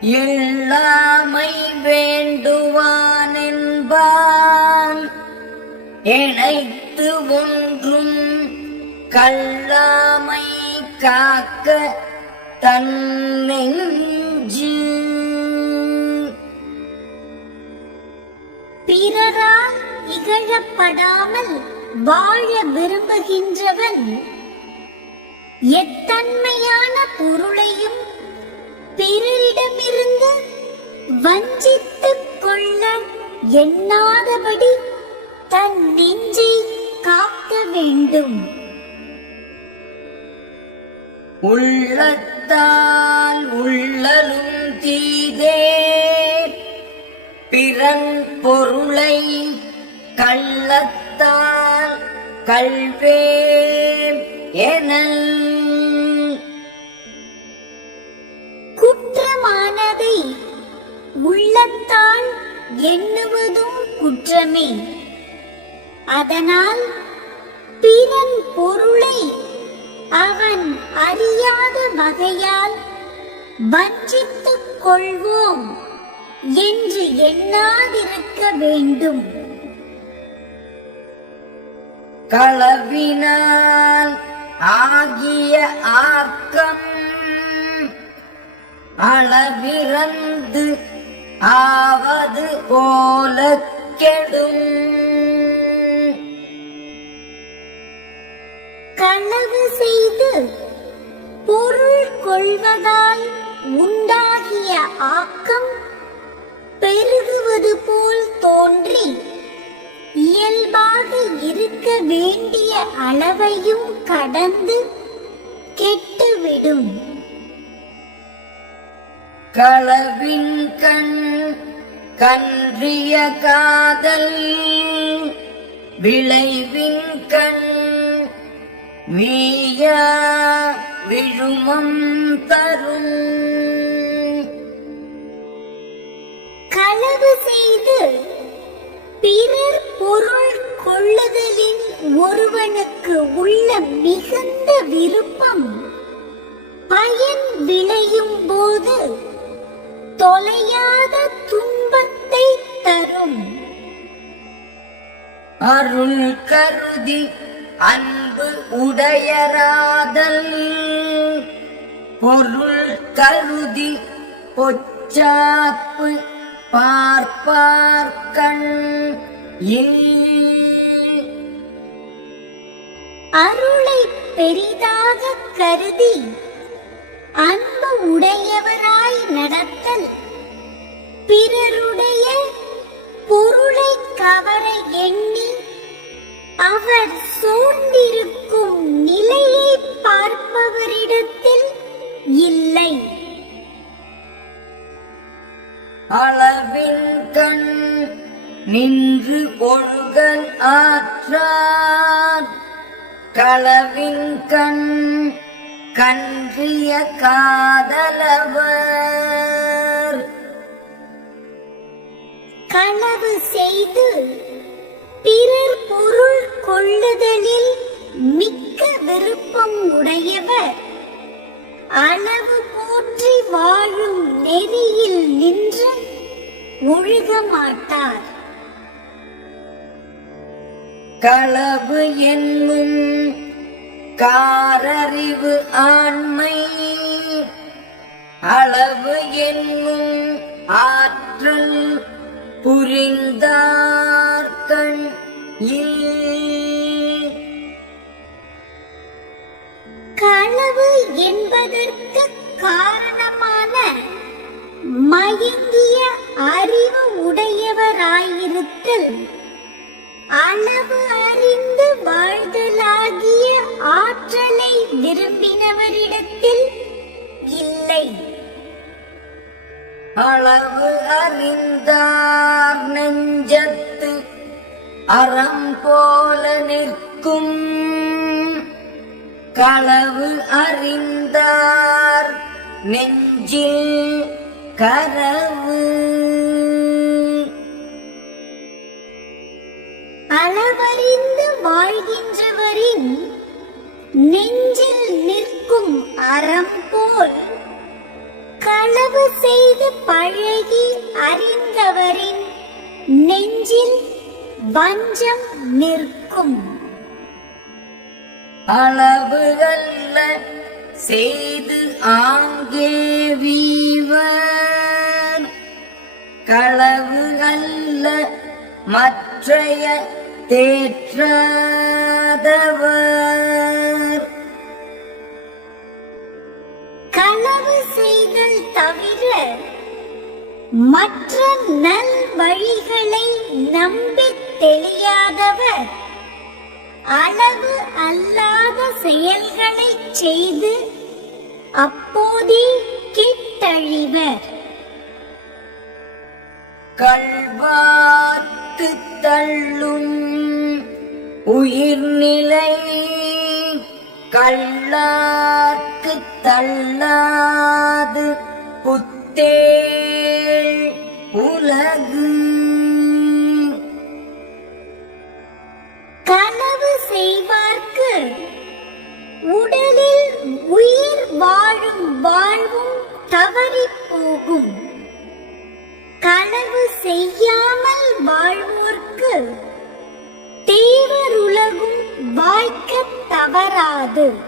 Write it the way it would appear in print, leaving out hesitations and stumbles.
எள்ளாமை வேண்டுவான் என்பான் இணைத்து ஒன்றும் கல்லாமை காக்க தன்னெஞ்சு. பிறரால் இகழப்படாமல் வாழ விரும்புகின்றவன் எத்தன்மையான பொருளையும் பிறரிடமிருந்து வஞ்சித்துக் கொள்ள எண்ணாதபடி தன் நெஞ்சை காக்க வேண்டும். உள்ளத்தால் உள்ளலும் தீதே பிறன் பொருளை கள்ளத்தால் கள்வே எனல். குற்றமானதை உள்ளத்தால் எண்ணுவதும் குற்றமே. அதனால் பிறன் பொருளை அவன் அறியாத வகையால் வஞ்சித்துக் கொள்வோம் என்று எண்ணாதிருக்க வேண்டும். களவினால் ஆகிய ஆக்கம் அளவிறந்து ஆவது போல கெடும். களவு செய்து பொருள் கொள்வதால் உண்டாகிய ஆக்கம் பெருகுவது போல் தோன்றி இயல்பாக இருக்க வேண்டிய அளவையும் கடந்து கெட்டுவிடும். களவின் கண் கன்றிய காதல் விளைவின் கண் வீய விழுமம் தரும். களவு செய்து பிறர் பொருள் கொள்ளுதலின் ஒருவனுக்கு உள்ள மிகுந்த விருப்பம் பயன் விளையும் போது தொலையாத துன்பத்தை தரும். அருள் கருதி அன்பு உடையராதல் பொருள் கருதி பொச்சாப்பு பார்ப்பார்கண் அருளை பெரிதாக கருதி அன்பு உடையவராய் நடத்தல் பிறருடைய பொருளை கவர எண்ணி அவர் சூழ்ந்திருக்கும் நிலையை பார்ப்பவரிடத்தில் இல்லை. அளவின் கண் நின்று ஒழுகன் ஆற்றார் களவின் கண் கன்றிய காதலவர். களவு செய்து பிறர் பொருள் கொள்ளுதலில் மிக்க விருப்பம் உடையவர் அளவு போற்றி வாழும் நெறியில் நின்று ஒழுக மாட்டார். களவு என்னும் காரறிவு ஆண்மை அளவு என்னும் ஆற்றல் புரிந்தார்கண் களவு என்பதற்கு காரணமான மயங்கிய அறிவு உடையவராயிருத்தல் அளவு அறிந்து வாழ்தலாகிய ஆற்றலை விரும்பினவரிடத்தில் இல்லை. அளவு அறிந்தார் நெஞ்சத்து அறம் போல நிற்கும் களவு அறிந்தார் நெஞ்சில் கரவு. அளவறிந்து வாழ்கின்றவரின் நெஞ்சில் நிற்கும் அறம் போல் களவு செய்து பழகி அறிந்தவரின் நெஞ்சில் வஞ்சம் நிற்கும். அளவு அல்ல செய்து ஆங்கே வீவர், களவு அல்ல மற்றைய தேற்றாதவர். களவு செய்தல் தவிர மற்ற நல் வழிகளை நம்பித் தெளியாதவர் அளவு அல்லாத செயல்களைச் செய்து அப்போதே கெட்டழிவர். கள்வார்க்கு தள்ளும் உயிர்நிலை கள்ளார்க்கு தள்ளாது புத்தேள் உலகு. களவு செய்வார்க்கு உடலில் உயிர் வாழும் வாழ்வும் தவறிப் போகும். களவு செய்யாமல் வாழ்வோர்க்கு தேவருலகும் வாய்க்கத் தவறாது.